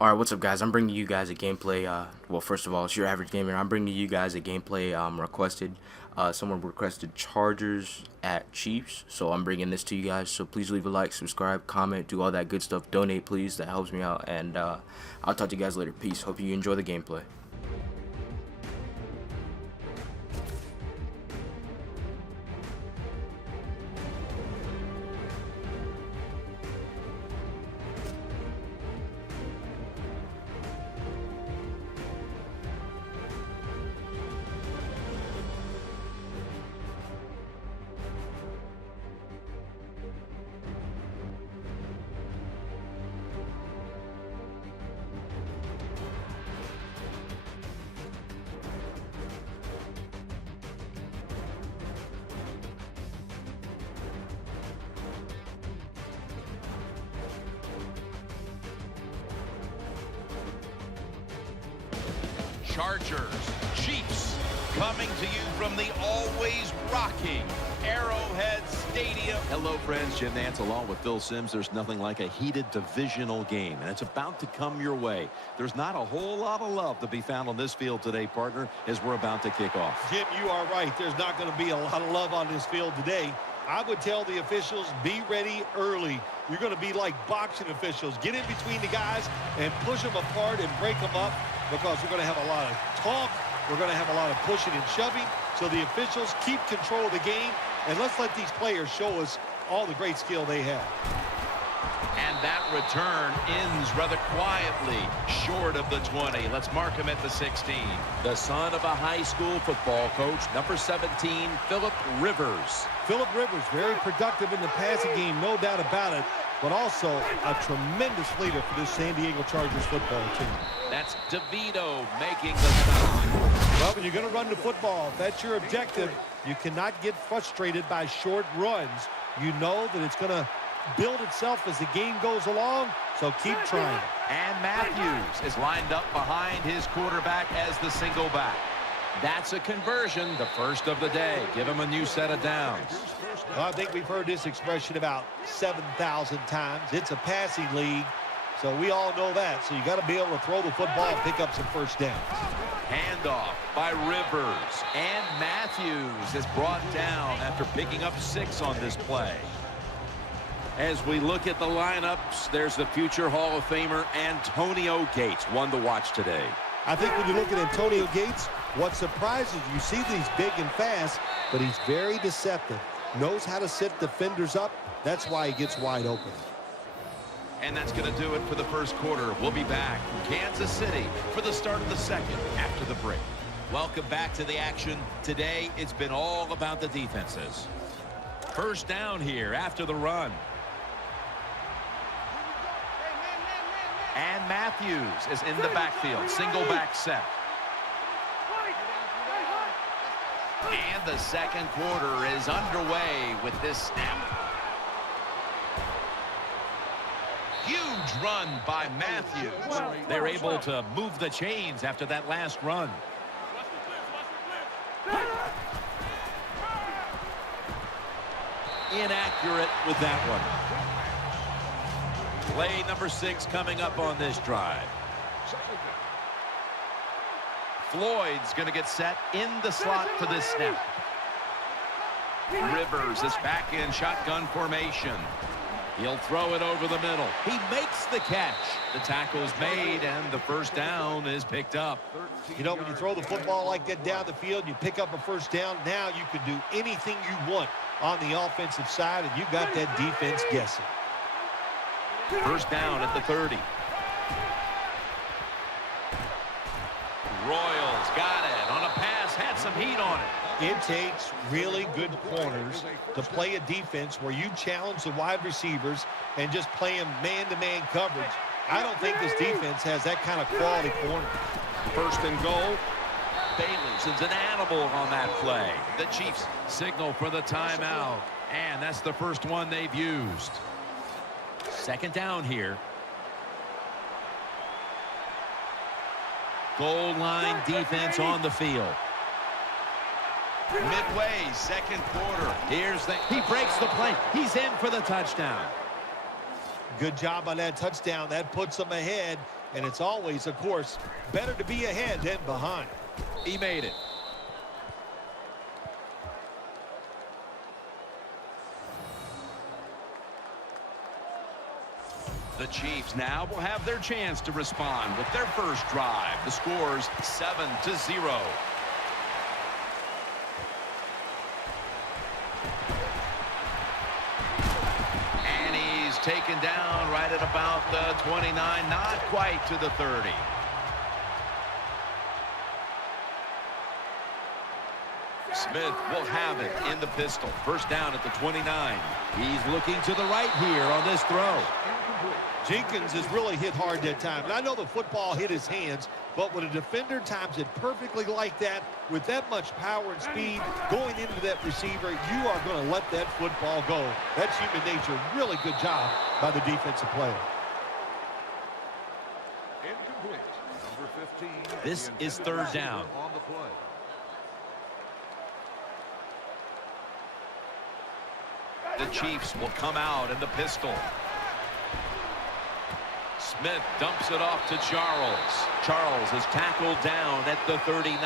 Alright, what's up guys? I'm bringing you guys a gameplay, well first of all, it's your average gamer. I'm bringing you guys a gameplay requested. Someone requested Chargers at Chiefs, so I'm bringing this to you guys. So please leave a like, subscribe, comment, do all that good stuff. Donate please, that helps me out, and I'll talk to you guys later. Peace. Hope you enjoy the gameplay. Chargers, Chiefs, coming to you from the always rocking Arrowhead Stadium. Hello, friends. Jim Nantz along with Phil Simms. There's nothing like a heated divisional game, and it's about to come your way. There's not a whole lot of love to be found on this field today, partner, as we're about to kick off. Jim, you are right. There's not going to be a lot of love on this field today. I would tell the officials, be ready early. You're going to be like boxing officials. Get in between the guys and push them apart and break them up, because we're going to have a lot of talk. We're going to have a lot of pushing and shoving. So the officials keep control of the game, and let's let these players show us all the great skill they have. And that return ends rather quietly, short of the 20. Let's mark him at the 16. The son of a high school football coach, number 17, Philip Rivers. Philip Rivers, very productive in the passing game, no doubt about it, but also a tremendous leader for this San Diego Chargers football team. That's DeVito making the stop. Well, when you're going to run the football, if that's your objective, you cannot get frustrated by short runs. You know that it's going to build itself as the game goes along, so keep trying. And Matthews is lined up behind his quarterback as the single back. That's a conversion, the first of the day. Give him a new set of downs. Well, I think we've heard this expression about 7,000 times. It's a passing league, so we all know that. So you got to be able to throw the football and pick up some first downs. Handoff by Rivers, and Matthews is brought down after picking up 6 on this play. As we look at the lineups, there's the future Hall of Famer Antonio Gates, one to watch today. I think when you look at Antonio Gates, what surprises you, see that he's big and fast, but he's very deceptive. Knows how to set defenders up. That's why he gets wide open. And that's going to do it for the first quarter. We'll be back from Kansas City for the start of the second after the break. Welcome back to the action. Today, it's been all about the defenses. First down here after the run. And Matthews is in the backfield. Single back set. And the second quarter is underway with this snap. Huge run by Matthews. They're able to move the chains after that last run. Inaccurate with that one. Play number 6 coming up on this drive. Floyd's going to get set in the slot for this snap. Rivers is back in shotgun formation. He'll throw it over the middle. He makes the catch. The tackle's made, and the first down is picked up. You know, when you throw the football like that down the field, you pick up a first down, now you can do anything you want on the offensive side, and you got that defense guessing. First down at the 30. Royals got it on a pass, had some heat on it. It takes really good corners to play a defense where you challenge the wide receivers and just play them man-to-man coverage. I don't think this defense has that kind of quality corner. First and goal. Bailey's is an animal on that play. The Chiefs signal for the timeout, and that's the first one they've used. Second down here. Goal line defense on the field. Midway, second quarter. He breaks the play. He's in for the touchdown. Good job on that touchdown. That puts them ahead. And it's always, of course, better to be ahead than behind. He made it. The Chiefs now will have their chance to respond with their first drive. The score's 7-0. And he's taken down right at about the 29, not quite to the 30. Smith will have it in the pistol. First down at the 29. He's looking to the right here on this throw. Jenkins has really hit hard that time. And I know the football hit his hands, but when a defender times it perfectly like that, with that much power and speed going into that receiver, you are going to let that football go. That's human nature. Really good job by the defensive player. Incomplete. Number 15. This is third down. On the play. The Chiefs will come out in the pistol. Smith dumps it off to Charles. Charles is tackled down at the 39.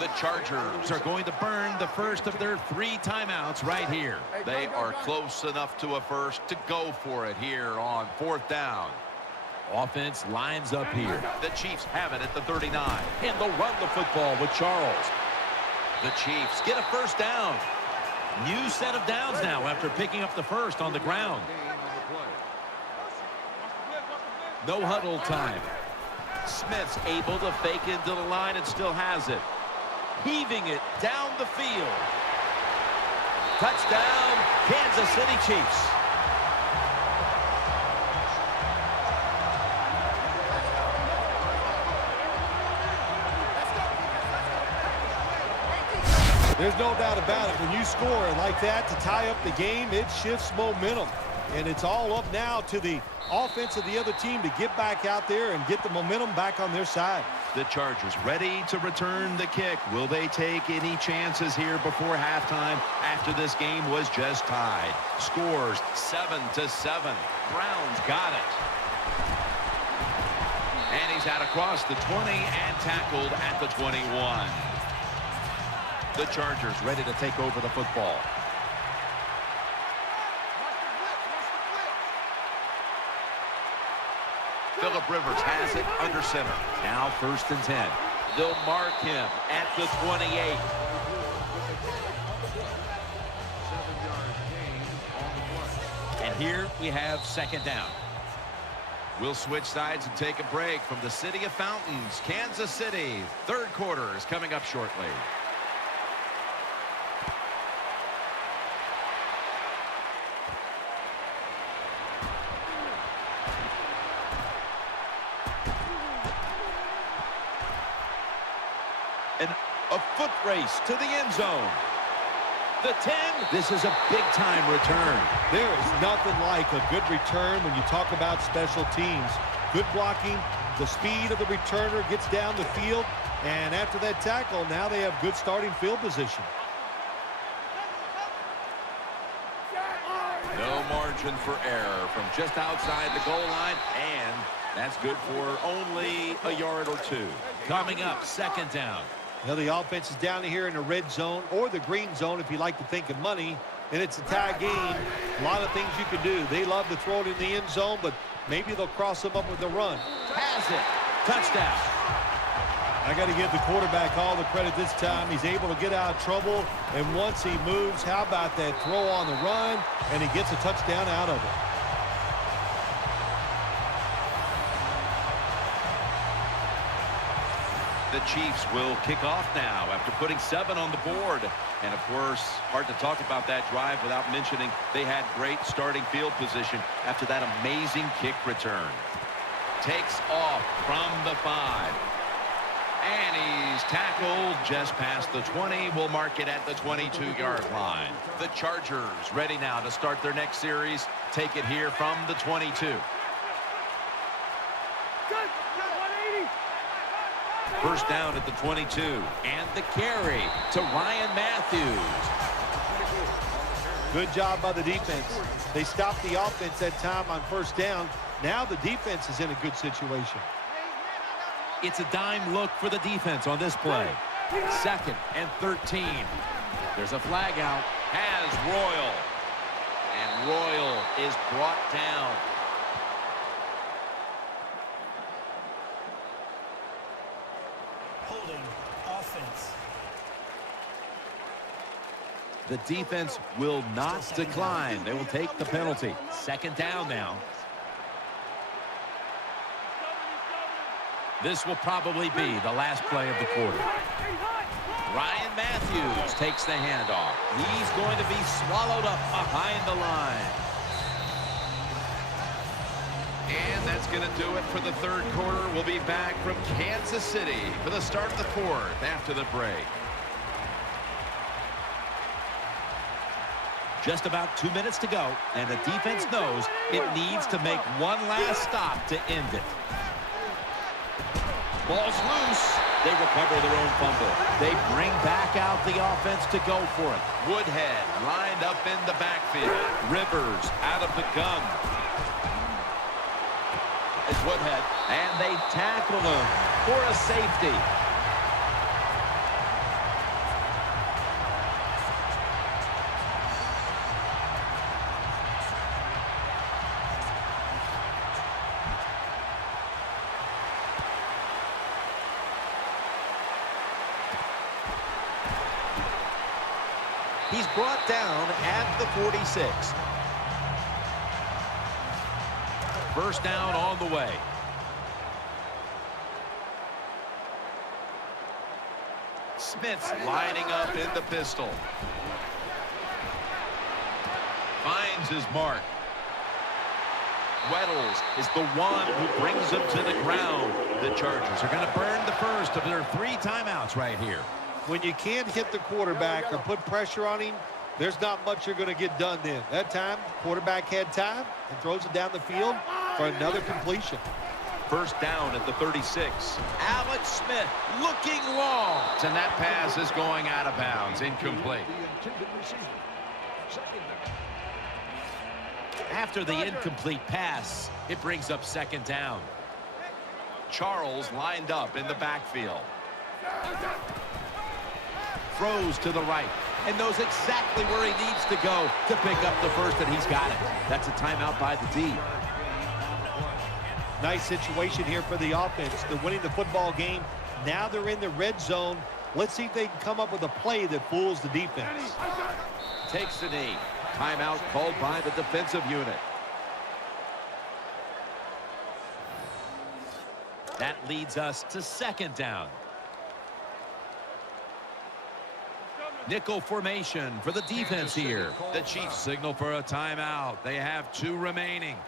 The Chargers are going to burn the first of their 3 timeouts right here. They are close enough to a first to go for it here on 4th down. Offense lines up here. The Chiefs have it at the 39. And they'll run the football with Charles. The Chiefs get a first down. New set of downs now after picking up the first on the ground. No huddle time. Smith's able to fake into the line and still has it. Heaving it down the field. Touchdown, Kansas City Chiefs. There's no doubt about it. When you score like that to tie up the game, it shifts momentum. And it's all up now to the offense of the other team to get back out there and get the momentum back on their side. The Chargers ready to return the kick. Will they take any chances here before halftime after this game was just tied? Scores 7-7. Browns got it. And he's out across the 20 and tackled at the 21. The Chargers ready to take over the football. Phillip Rivers has it under center. Now 1st and 10. They'll mark him at the 28. 7-yard gain on the play. And here we have 2nd down. We'll switch sides and take a break from the City of Fountains, Kansas City. 3rd quarter is coming up shortly. A foot race to the end zone. The 10. This is a big-time return. There is nothing like a good return when you talk about special teams. Good blocking, the speed of the returner gets down the field, and after that tackle, now they have good starting field position. No margin for error from just outside the goal line, and that's good for only a yard or 2. Coming up, 2nd down. Now the offense is down here in the red zone or the green zone if you like to think of money, and it's a tie game. A lot of things you can do. They love to throw it in the end zone, but maybe they'll cross them up with a run. Has it. Touchdown. I got to give the quarterback all the credit this time. He's able to get out of trouble, and once he moves, how about that throw on the run, and he gets a touchdown out of it. The Chiefs will kick off now after putting 7 on the board. And, of course, hard to talk about that drive without mentioning they had great starting field position after that amazing kick return. Takes off from the 5. And he's tackled just past the 20. We'll mark it at the 22-yard line. The Chargers ready now to start their next series. Take it here from the 22. First down at the 22. And the carry to Ryan Matthews. Good job by the defense. They stopped the offense that time on first down. Now the defense is in a good situation. It's a dime look for the defense on this play. 2nd and 13. There's a flag out. Has Royal. And Royal is brought down. Holding offense. The defense will not decline. They will take the penalty. 2nd down now. This will probably be the last play of the quarter. Ryan Matthews takes the handoff. He's going to be swallowed up behind the line. And that's going to do it for the 3rd quarter. We'll be back from Kansas City for the start of the 4th after the break. Just about 2 minutes to go, and the defense knows it needs to make one last stop to end it. Ball's loose. They recover their own fumble. They bring back out the offense to go for it. Woodhead lined up in the backfield. Rivers out of the gun. It's Woodhead. And they tackle him for a safety. He's brought down at the 46. 1st down on the way. Smith's lining up in the pistol. Finds his mark. Weddles is the one who brings him to the ground. The Chargers are going to burn the first of their 3 timeouts right here. When you can't hit the quarterback or put pressure on him, there's not much you're going to get done then. That time, quarterback had time and throws it down the field for another completion. 1st down at the 36. Alex Smith looking long. And that pass is going out of bounds. Incomplete. After the incomplete pass, it brings up 2nd down. Charles lined up in the backfield. Throws to the right and knows exactly where he needs to go to pick up the first, and he's got it. That's a timeout by the D. Nice situation here for the offense. They're winning the football game. Now they're in the red zone. Let's see if they can come up with a play that fools the defense. Takes the knee. Timeout called by the defensive unit. That leads us to 2nd down. Nickel formation for the defense here. The Chiefs signal for a timeout. They have 2 remaining.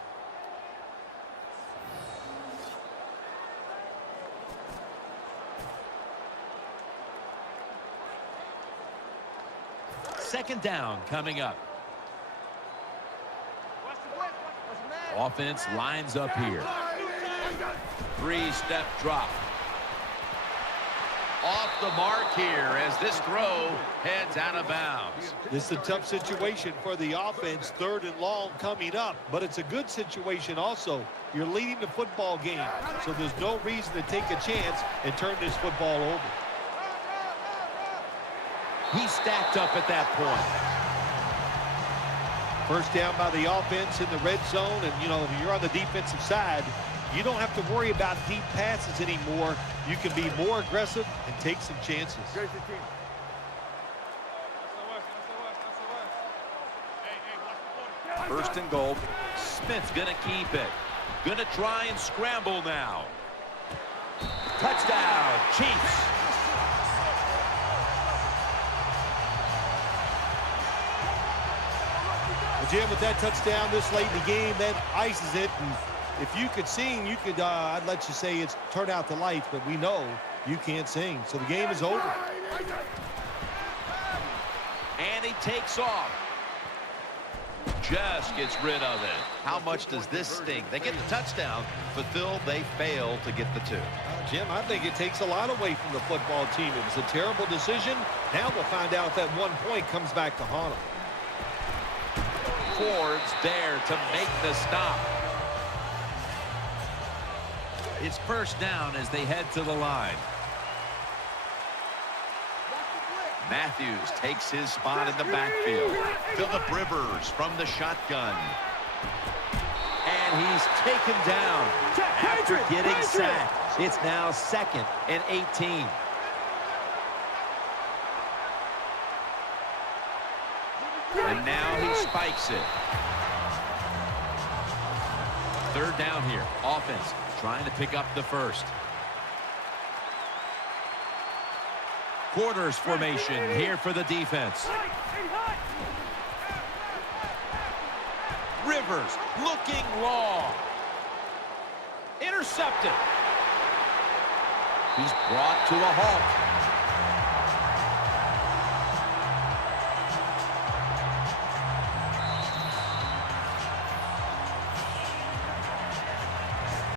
Second down coming up. Offense lines up here. 3-step drop. Off the mark here as this throw heads out of bounds. This is a tough situation for the offense. 3rd and long coming up, but it's a good situation also. You're leading the football game, so there's no reason to take a chance and turn this football over. He's stacked up at that point. 1st down by the offense in the red zone, and you know, if you're on the defensive side, you don't have to worry about deep passes anymore. You can be more aggressive and take some chances. 1st and goal. Smith's going to keep it. Going to try and scramble now. Touchdown, Chiefs. Well, Jim, with that touchdown this late in the game, that ices it. And if you could sing, you could, I'd let you say it's turn out the lights, but we know you can't sing. So the game is over. And he takes off. Just gets rid of it. How much does this sting? They get the touchdown, but Phil, they fail to get the 2. Jim, I think it takes a lot away from the football team. It was a terrible decision. Now we'll find out if that 1 point comes back to haunt them. Ford's there to make the stop. It's first down as they head to the line. Matthews takes his spot in the backfield. Phillip Rivers from the shotgun. And he's taken down after getting sacked. It's now 2nd and 18. And now he spikes it. 3rd down here. Offense trying to pick up the first. Quarters formation here for the defense. Rivers looking long. Intercepted. He's brought to a halt.